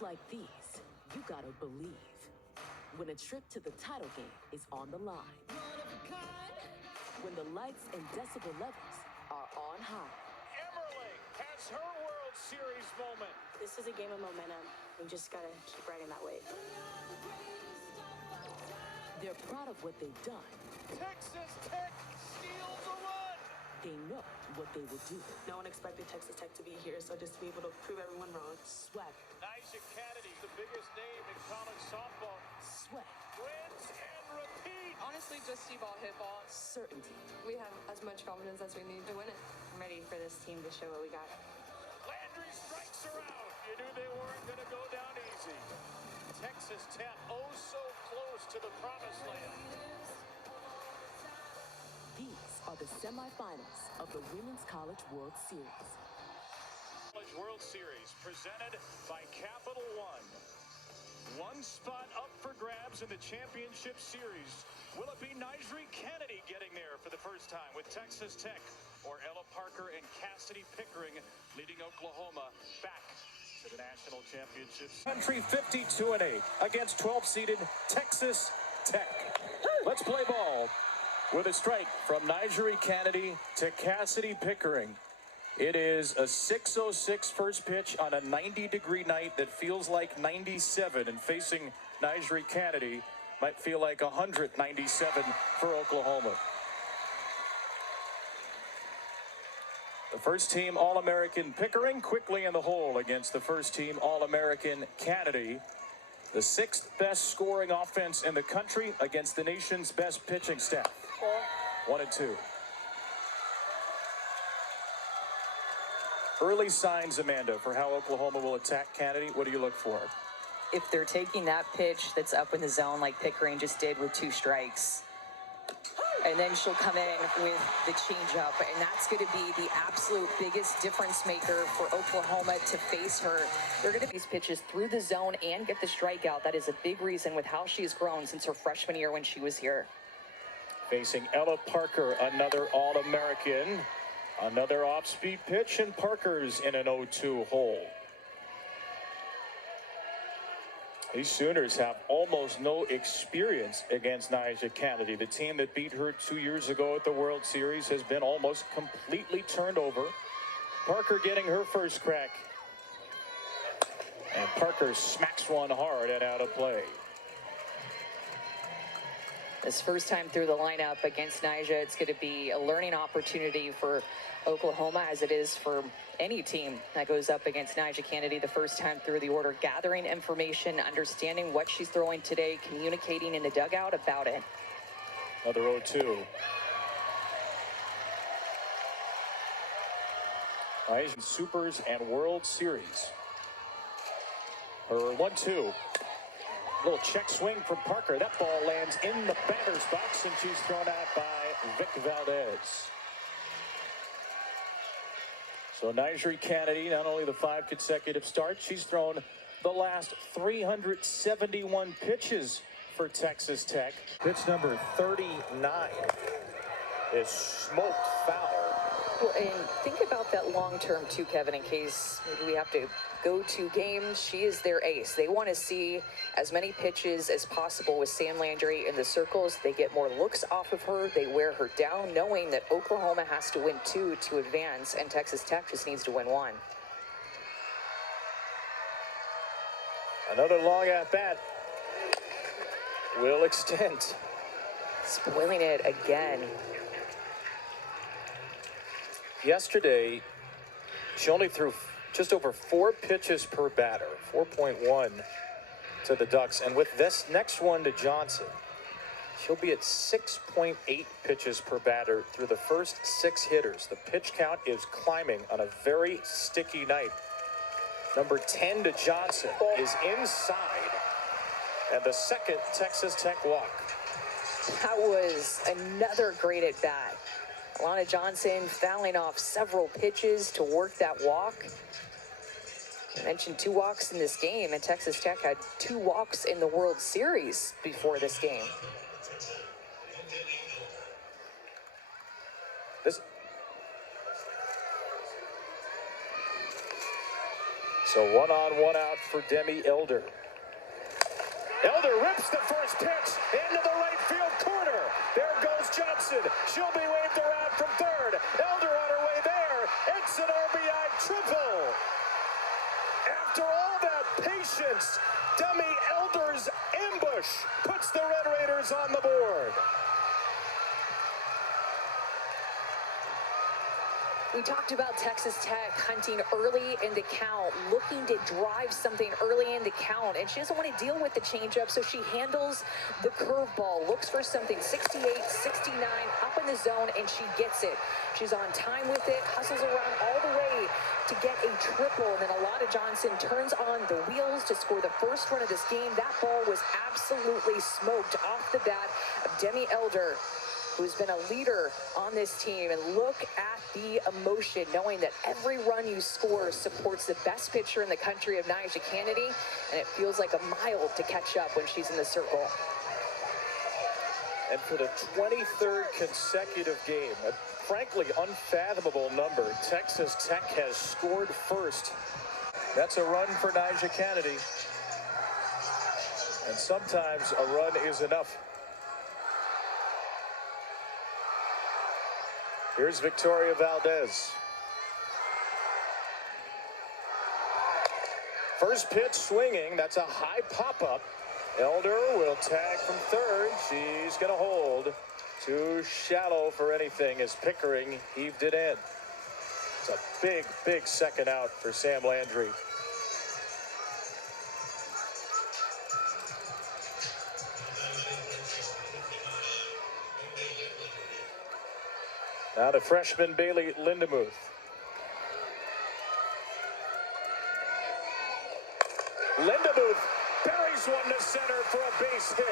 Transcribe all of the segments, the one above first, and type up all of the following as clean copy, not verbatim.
moments like these, you gotta believe. When a trip to the title game is on the line. When the lights and decibel levels are on high. Emmerling has her World Series moment. This is a game of momentum. We just gotta keep riding that wave. They're proud of what they've done. Texas Tech steals a run. They know what they will do. No one expected Texas Tech to be here, so just to be able to prove everyone wrong. Swagger. Canady, the biggest name in college softball. Sweat. Rinse and repeat. Honestly, just see ball, hit ball. Certainty. We have as much confidence as we need to win it. I'm ready for this team to show what we got. Landry strikes her out. You knew they weren't going to go down easy. Texas Tech, oh so close to the promised land. These are the semifinals of the Women's College World Series. College World Series presented by Capital One. One spot up for grabs in the championship series. Will it be Canady getting there for the first time with Texas Tech, or Ella Parker and Cassidy Pickering leading Oklahoma back to the national championships? Country 52-8 against 12-seeded Texas Tech. Let's play ball with a strike from Canady to Cassidy Pickering. It is a 6:06 first pitch on a 90-degree night that feels like 97, and facing Canady might feel like 197 for Oklahoma. The first team All-American Pickering quickly in the hole against the first team All-American Canady. The sixth best scoring offense in the country against the nation's best pitching staff. 1-2. Early signs, Amanda, for how Oklahoma will attack Canady. What do you look for? If they're taking that pitch that's up in the zone like Pickering just did with 2 strikes, and then she'll come in with the changeup, and that's going to be the absolute biggest difference maker for Oklahoma to face her. They're going to these pitches through the zone and get the strikeout. That is a big reason with how she's grown since her freshman year when she was here. Facing Ella Parker, another All-American. Another off-speed pitch, and Parker's in an 0-2 hole. These Sooners have almost no experience against Canady. The team that beat her 2 years ago at the World Series has been almost completely turned over. Parker getting her first crack. And Parker smacks one hard and out of play. This first time through the lineup against Nyjah, it's going to be a learning opportunity for Oklahoma, as it is for any team that goes up against Canady the first time through the order, gathering information, understanding what she's throwing today, communicating in the dugout about it. Another 0-2. Asian Supers and World Series. Her 1-2. Little check swing from Parker. That ball lands in the batter's box, and she's thrown out by Vic Valdez. So Canady, not only the 5 consecutive starts, she's thrown the last 371 pitches for Texas Tech. Pitch number 39 is smoked foul. Well, and think about that long term too, Kevin, in case maybe we have to go to games. She is their ace. They want to see as many pitches as possible with Sam Landry in the circles. They get more looks off of her. They wear her down, knowing that Oklahoma has to win 2 to advance, and Texas Tech just needs to win 1. Another long at bat will extend. Spoiling it again. Yesterday, she only threw just over 4 pitches per batter, 4.1 to the Ducks. And with this next one to Johnson, she'll be at 6.8 pitches per batter through the first 6 hitters. The pitch count is climbing on a very sticky night. Number 10 to Johnson is inside, and the second Texas Tech walk. That was another great at bat. Alana Johnson fouling off several pitches to work that walk. I mentioned 2 walks in this game, and Texas Tech had 2 walks in the World Series before this game. So 1-on-1 out for Demi Elder. Elder rips the first pitch into the right field corner. There goes Johnson. She'll be waved around from third. Elder on her way there. It's an RBI triple. After all that patience, Demi Elder's ambush puts the Red Raiders on the board. We talked about Texas Tech hunting early in the count, looking to drive something early in the count, and she doesn't want to deal with the changeup, so she handles the curveball, looks for something 68, 69, up in the zone, and she gets it. She's on time with it, hustles around all the way to get a triple, and then Alana Johnson turns on the wheels to score the first run of this game. That ball was absolutely smoked off the bat of Demi Elder, who's been a leader on this team. And look at the emotion, knowing that every run you score supports the best pitcher in the country of Nyjah Canady, and it feels like a mile to catch up when she's in the circle. And for the 23rd consecutive game, a frankly unfathomable number, Texas Tech has scored first. That's a run for Nyjah Canady. And sometimes a run is enough. Here's Victoria Valdez. First pitch swinging. That's a high pop-up. Elder will tag from third. She's going to hold. Too shallow for anything as Pickering heaved it in. It's a big, big second out for Sam Landry. Now to freshman Bailey Lindemuth. Lindemuth buries one to center for a base hit.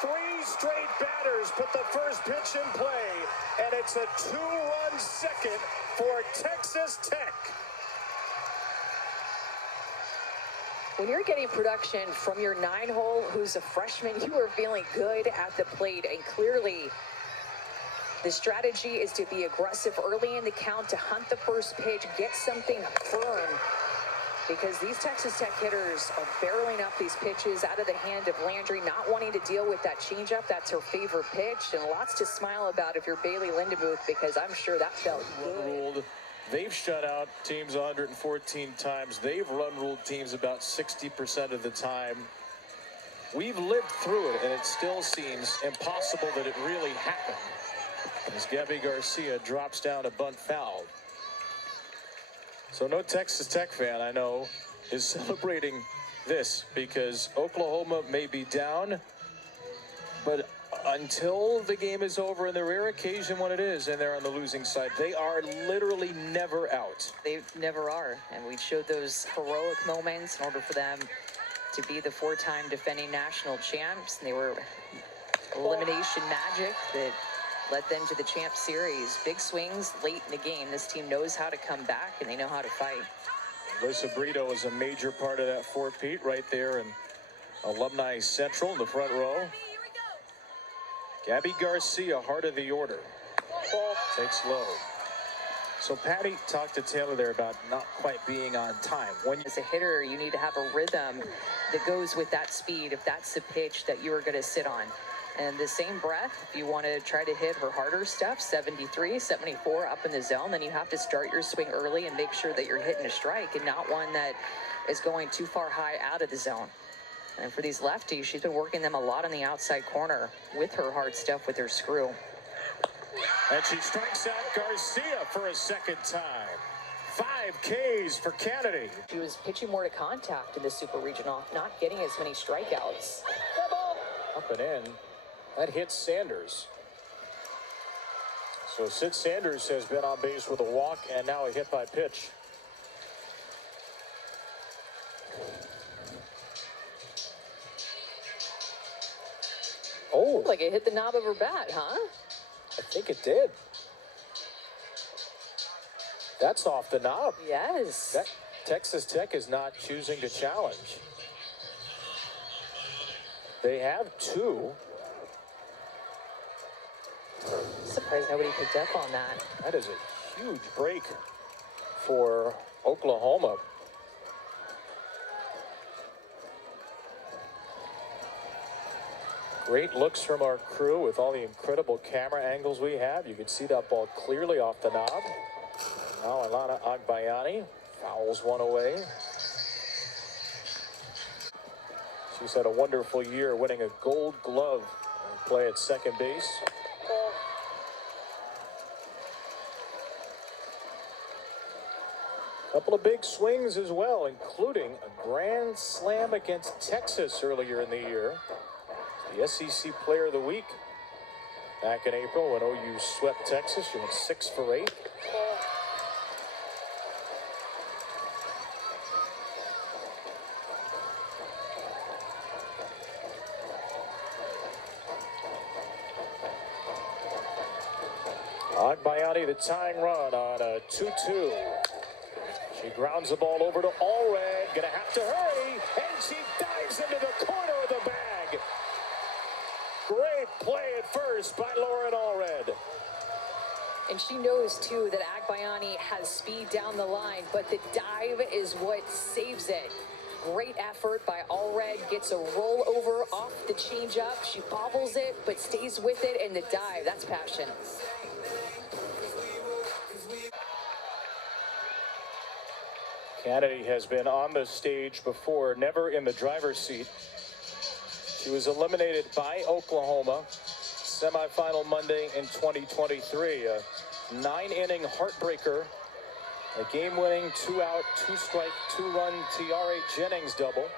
3 straight batters put the first pitch in play, and it's a 2-run second for Texas Tech. When you're getting production from your 9-hole, who's a freshman, you are feeling good at the plate, and clearly the strategy is to be aggressive early in the count, to hunt the first pitch, get something firm, because these Texas Tech hitters are barreling up these pitches out of the hand of Landry, not wanting to deal with that changeup. That's her favorite pitch, and lots to smile about if you're Bailey Lindemuth, because I'm sure that felt good. Ruled. They've shut out teams 114 times. They've run-ruled teams about 60% of the time. We've lived through it, and it still seems impossible that it really happened, as Gabby Garcia drops down a bunt foul. So no Texas Tech fan I know is celebrating this, because Oklahoma may be down, but until the game is over, and the rare occasion when it is and they're on the losing side, they are literally never out. They never are, and we showed those heroic moments in order for them to be the 4-time defending national champs, and they were elimination magic that led them to the Champ Series. Big swings late in the game. This team knows how to come back, and they know how to fight. Alyssa Brito is a major part of that four-peat right there in Alumni Central in the front row. Gabby Garcia, heart of the order. Takes low. So Patty talked to Taylor there about not quite being on time. As a hitter, you need to have a rhythm that goes with that speed, if that's the pitch that you are going to sit on. And the same breath, if you want to try to hit her harder stuff, 73, 74 up in the zone, then you have to start your swing early and make sure that you're hitting a strike and not one that is going too far high out of the zone. And for these lefties, she's been working them a lot on the outside corner with her hard stuff with her screw. And she strikes out Garcia for a second time. 5 Ks for Canady. She was pitching more to contact in the Super Regional, not getting as many strikeouts. Up and in. That hits Sanders. So Sid Sanders has been on base with a walk and now a hit by pitch. Oh, like it hit the knob of her bat, huh? I think it did. That's off the knob. Yes. That Texas Tech is not choosing to challenge. They have 2. Surprised nobody picked up on that. That is a huge break for Oklahoma. Great looks from our crew with all the incredible camera angles we have. You can see that ball clearly off the knob. Now Alana Agbayani fouls one away. She's had a wonderful year, winning a Gold Glove play at second base. Couple of big swings as well, including a grand slam against Texas earlier in the year. The SEC Player of the Week back in April when OU swept Texas. She went 6 for 8. Agbayani, the tying run on a 2-2. She grounds the ball over to Allred. Gonna have to hurry, and she dives into the corner of the bag. Great play at first by Lauren Allred. And she knows, too, that Agbayani has speed down the line, but the dive is what saves it. Great effort by Allred. Gets a rollover off the changeup. She bobbles it, but stays with it, and the dive, that's passion. Canady has been on the stage before, never in the driver's seat. She was eliminated by Oklahoma, semifinal Monday in 2023. A 9-inning heartbreaker, a game-winning 2-out, 2-strike, 2-run Tiare Jennings double.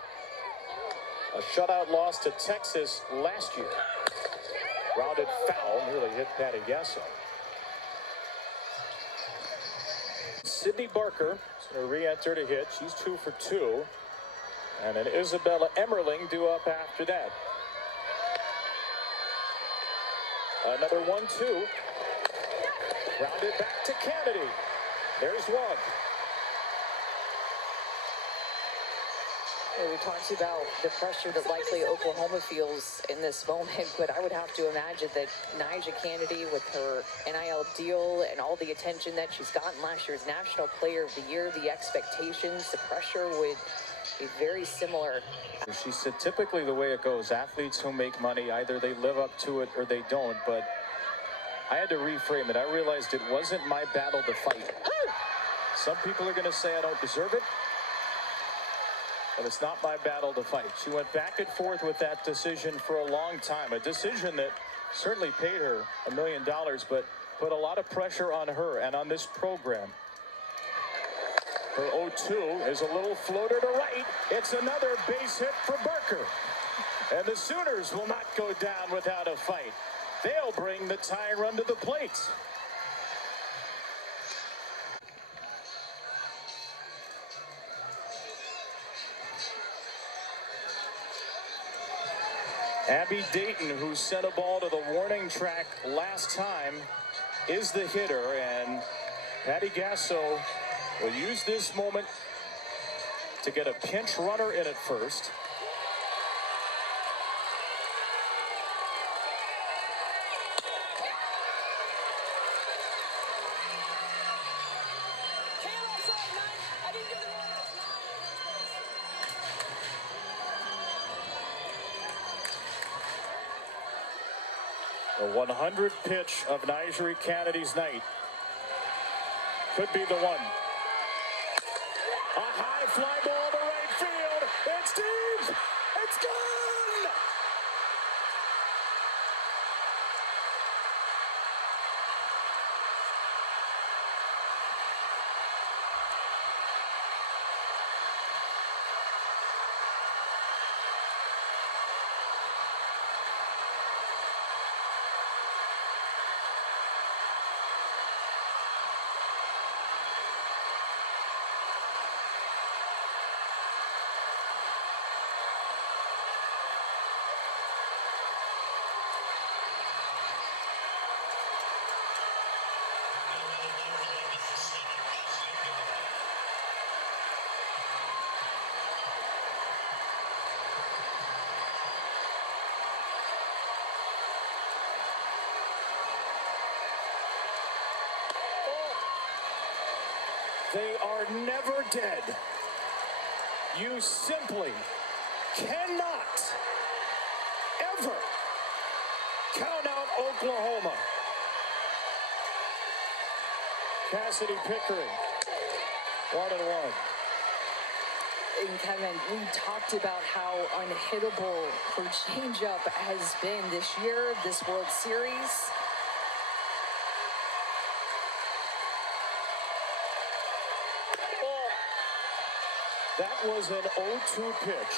A shutout loss to Texas last year. Rounded foul, nearly hit Patty Gasso. Sydney Barker is going to re-enter to hit. She's 2 for 2. And then Isabella Emmerling due up after that. Another 1-2. Rounded back to Canady. There's one. We talked about the pressure that likely Oklahoma feels in this moment, but I would have to imagine that Nyjah Canady, with her NIL deal and all the attention that she's gotten last year's National Player of the Year, the expectations, the pressure would be very similar. She said typically the way it goes, athletes who make money, either they live up to it or they don't, but I had to reframe it. I realized it wasn't my battle to fight. Some people are going to say I don't deserve it, but it's not my battle to fight. She went back and forth with that decision for a long time. A decision that certainly paid her $1 million, but put a lot of pressure on her and on this program. Her 0-2 is a little floater to right. It's another base hit for Barker. And the Sooners will not go down without a fight. They'll bring the tying run to the plate. Abby Dayton, who sent a ball to the warning track last time, is the hitter, and Patty Gasso will use this moment to get a pinch runner in at first. The 100th pitch of Nyjah Canady's night could be the one. A high fly ball to right field. It's deep. It's gone. They are never dead. You simply cannot ever count out Oklahoma. Cassidy Pickering, 1-1. And Kevin, we talked about how unhittable her changeup has been this year, this World Series. That was an 0-2 pitch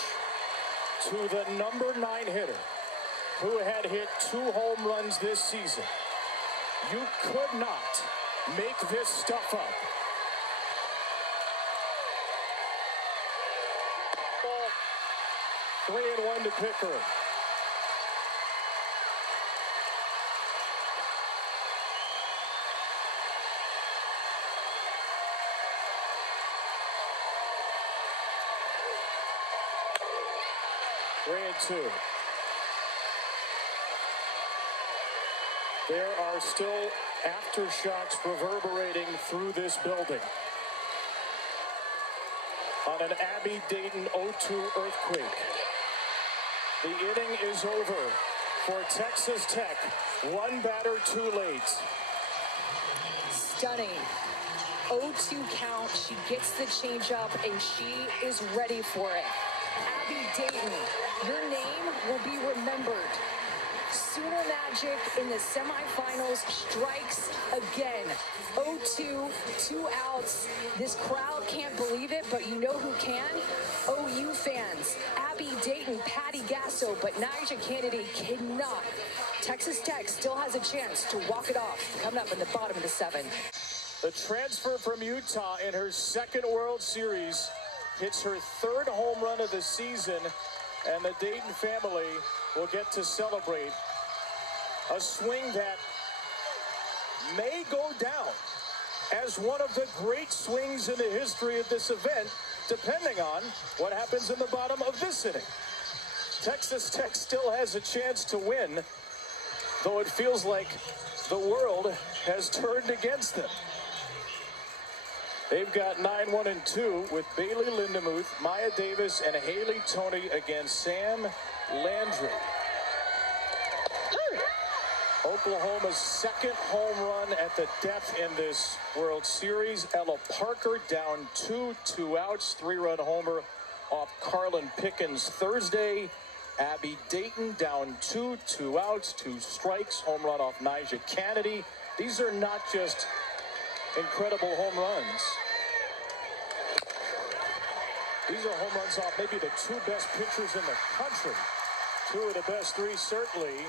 to the number 9 hitter who had hit 2 home runs this season. You could not make this stuff up. 3-1 to Pickering. Three and two. There are still aftershocks reverberating through this building on an Abby Dayton 0-2 earthquake. The inning is over for Texas Tech. 1 batter too late. Stunning. 0-2 count. She gets the changeup and she is ready for it. Abby Dayton, your name will be remembered. Sooner Magic in the semifinals strikes again. 0-2, 2 outs. This crowd can't believe it, but you know who can? OU fans. Abby Dayton, Patty Gasso, but Nyjah Canady cannot. Texas Tech still has a chance to walk it off coming up in the bottom of the 7th. The transfer from Utah in her 2nd World Series hits her 3rd home run of the season, and the Dayton family will get to celebrate a swing that may go down as one of the great swings in the history of this event, depending on what happens in the bottom of this inning. Texas Tech still has a chance to win, though it feels like the world has turned against them. They've got 9-1-2 with Bailey Lindemuth, Maya Davis, and Haley Toney against Sam Landry. Oklahoma's 2nd home run at the death in this World Series. Ella Parker down 2 outs, 3-run homer off Carlin Pickens Thursday. Abby Dayton down 2 outs, 2 strikes, home run off Nyjah Canady. These are not just incredible home runs. These are home runs off maybe the 2 best pitchers in the country. 2 of the best 3 certainly,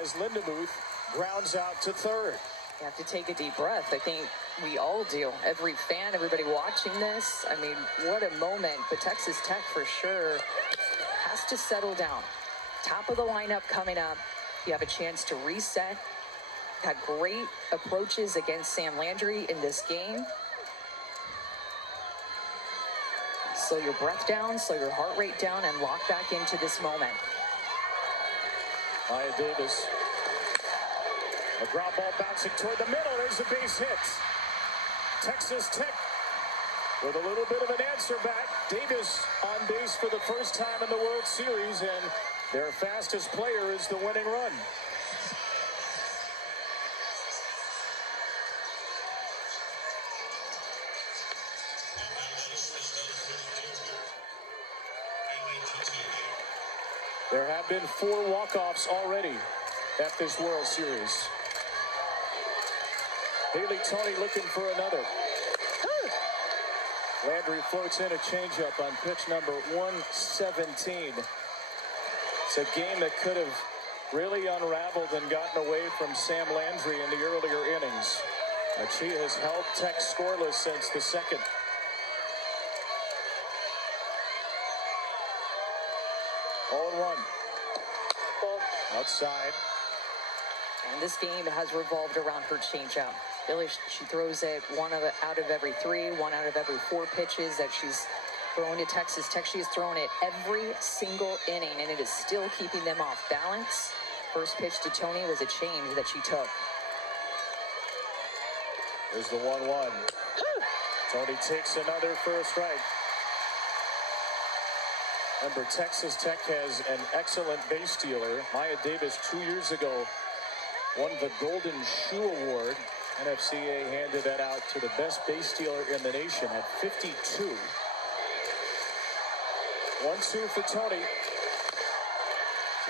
as Lindemuth grounds out to 3rd. You have to take a deep breath. I think we all do. Every fan, everybody watching this. I mean, what a moment. But Texas Tech for sure has to settle down. Top of the lineup coming up. You have a chance to reset. Had great approaches against Sam Landry in this game. Slow your breath down, slow your heart rate down, and lock back into this moment. Maya Davis. A ground ball bouncing toward the middle. There's a base hit. Texas Tech with a little bit of an answer back. Davis on base for the first time in the World Series, and their fastest player is the winning run. There have been 4 walk-offs already at this World Series. Haley Toney looking for another. Landry floats in a changeup on pitch number 117. It's a game that could have really unraveled and gotten away from Sam Landry in the earlier innings. But she has held Tech scoreless since the 2nd. Outside. And this game has revolved around her changeup. Really, she throws it out of every 3, 1 out of every 4 pitches that she's thrown to Texas Tech. She has thrown it every single inning, and it is still keeping them off balance. First pitch to Toney was a change that she took. There's the 1-1. Toney takes another for a strike. Remember, Texas Tech has an excellent base stealer. Maya Davis 2 years ago won the Golden Shoe Award. NFCA handed that out to the best base stealer in the nation at 52. 1-2 for Tony.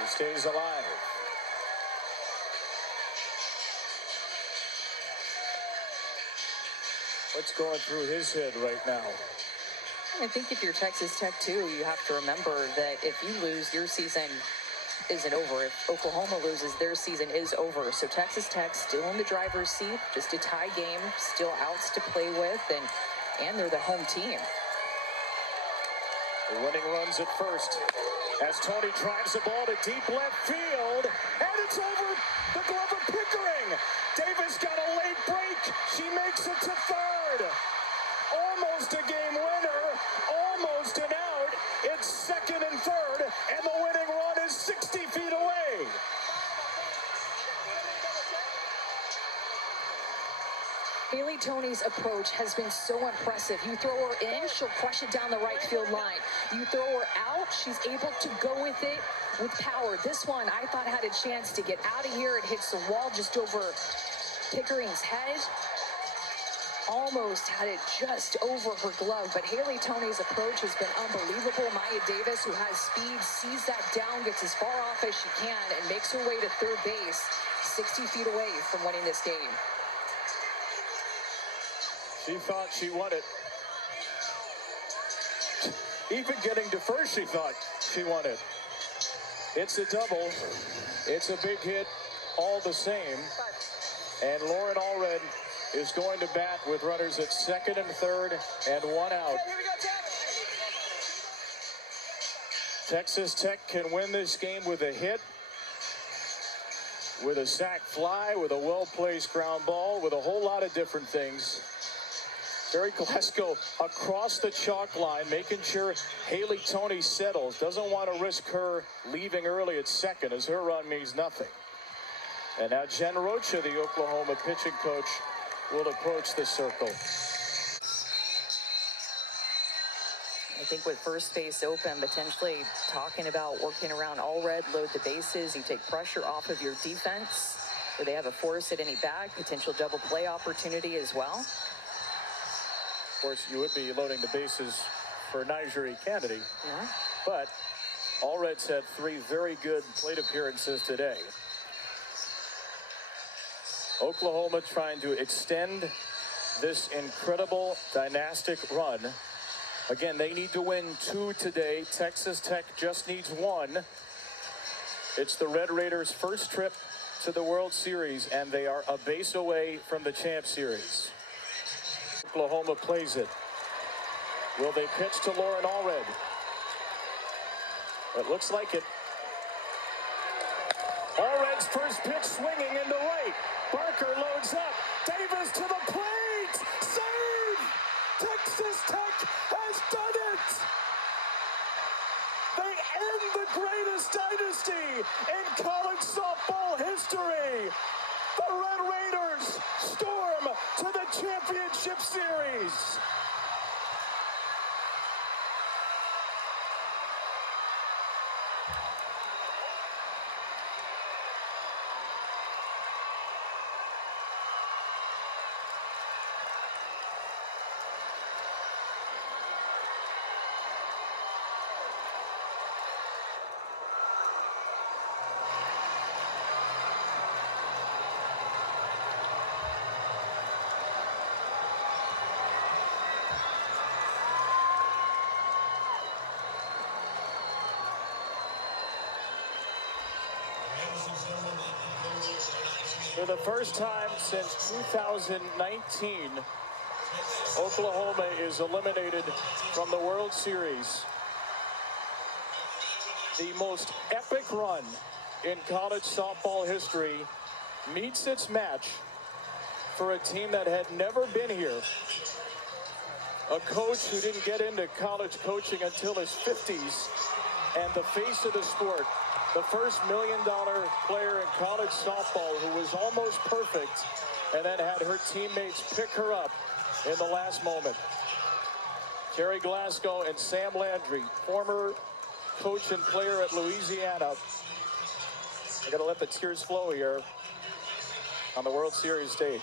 He stays alive. What's going through his head right now? I think if you're Texas Tech too, you have to remember that if you lose, your season isn't over. If Oklahoma loses, their season is over. So Texas Tech still in the driver's seat, just a tie game, still outs to play with, and they're the home team. The winning runs at first as Tony drives the ball to deep left field, and it's over the glove of Pickering. Davis got a late break. She makes it to third. Almost a game winner, almost an out. It's second and third, and the winning run is 60 feet away. Haley Tony's approach has been so impressive. You throw her in, she'll crush it down the right field line. You throw her out, she's able to go with it with power. This one, I thought, had a chance to get out of here. It hits the wall just over Pickering's head. Almost had it just over her glove, but Haley Tony's approach has been unbelievable. Maya Davis, who has speed, sees that down, gets as far off as she can, and makes her way to third base, 60 feet away from winning this game. She thought she won it. Even getting to first, she thought she won it. It's a double. It's a big hit all the same. And Lauren Allred is going to bat with runners at second and third and one out. Texas Tech can win this game with a hit, with a sac fly, with a well-placed ground ball, with a whole lot of different things. Terry Glasgow across the chalk line, making sure Haley Tony settles. Doesn't want to risk her leaving early at second, as her run means nothing. And now Jen Rocha, the Oklahoma pitching coach, will approach the circle. I think with first base open, potentially talking about working around Allred, load the bases, you take pressure off of your defense, where they have a force at any bag, potential double play opportunity as well. Of course, you would be loading the bases for Nigeri Canady. Yeah. But Allred's had 3 very good plate appearances today. Oklahoma trying to extend this incredible dynastic run. Again, they need to win 2 today. Texas Tech just needs 1. It's the Red Raiders' first trip to the World Series, and they are a base away from the Champ Series. Oklahoma plays it. Will they pitch to Lauren Allred? It looks like it. Allred's first pitch swinging into right. Barker loads up. Davis to the plate. Save! Texas Tech has done it! They end the greatest dynasty in college softball history. The Red Raiders storm to the championship series. For the first time since 2019, Oklahoma is eliminated from the World Series. The most epic run in college softball history meets its match for a team that had never been here. A coach who didn't get into college coaching until his 50s, and the face of the sport. The first $1 million player in college softball who was almost perfect and then had her teammates pick her up in the last moment. Terry Glasgow and Sam Landry, former coach and player at Louisiana. I gotta let the tears flow here. on the World Series stage.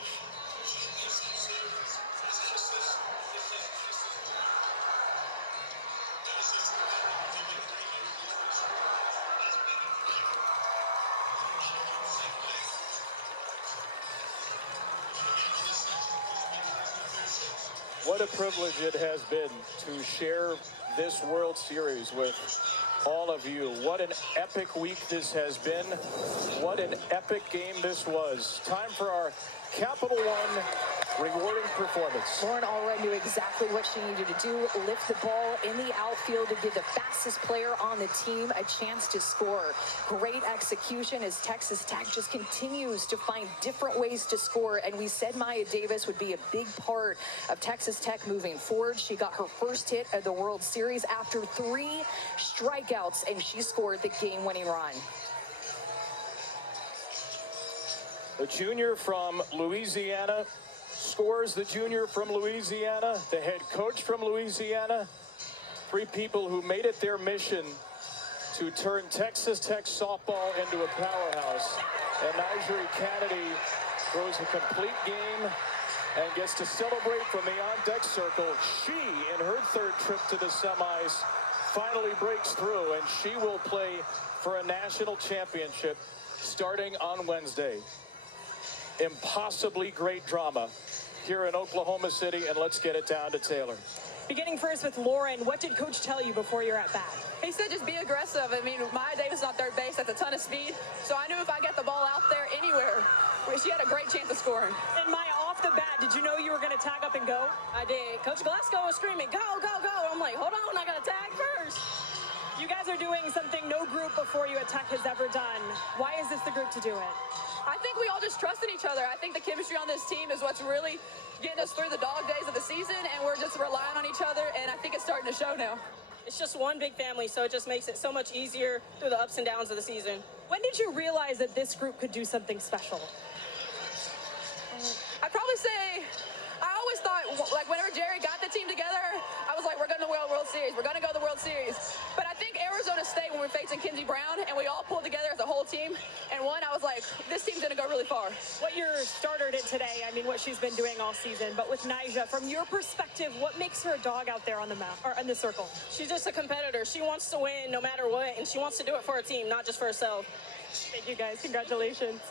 What a privilege it has been to share this World Series with all of you. What an epic week this has been. What an epic game this was. Time for our Capital One rewarding performance. Lauren Allred knew exactly what she needed to do, lift the ball in the outfield to give the fastest player on the team a chance to score. Great execution as Texas Tech just continues to find different ways to score, and we said Maya Davis would be a big part of Texas Tech moving forward. She got her first hit of the World Series after 3 strikeouts, and she scored the game-winning run. The junior from Louisiana scores. The junior from Louisiana, the head coach from Louisiana. 3 people who made it their mission to turn Texas Tech softball into a powerhouse. And Nigeri Canady throws a complete game and gets to celebrate from the on-deck circle. She, in her 3rd trip to the semis, finally breaks through, and she will play for a national championship starting on Wednesday. Impossibly great drama here in Oklahoma City, and let's get it down to Taylor. Beginning first with Lauren, what did Coach tell you before you're at bat? He said just be aggressive. I mean, Maya Davis on third base, that's a ton of speed. So I knew if I get the ball out there anywhere, she had a great chance of scoring. And Maya, off the bat, did you know you were going to tag up and go? I did. Coach Glasgow was screaming, go, go, go. I'm like, hold on, I got to tag first. You guys are doing something no group before you at Tech has ever done. Why is this the group to do it? I think we all just trusted each other. I think the chemistry on this team is what's really getting us through the dog days of the season, and we're just relying on each other, and I think it's starting to show now. It's just one big family, so it just makes it so much easier through the ups and downs of the season. When did you realize that this group could do something special? I'd probably say, I always thought, like, whenever Jerry got the team together, I was like, we're going to the World Series. We're going to go to the World Series. But I think Arizona State, when we were facing Kinsey Brown, and we all pulled together as a whole team, and won, I was like, this team's going to go really far. What your starter did today, I mean, what she's been doing all season, but with Nyjah, from your perspective, what makes her a dog out there on the mound, or in the circle? She's just a competitor. She wants to win no matter what, and she wants to do it for her team, not just for herself. Thank you, guys. Congratulations.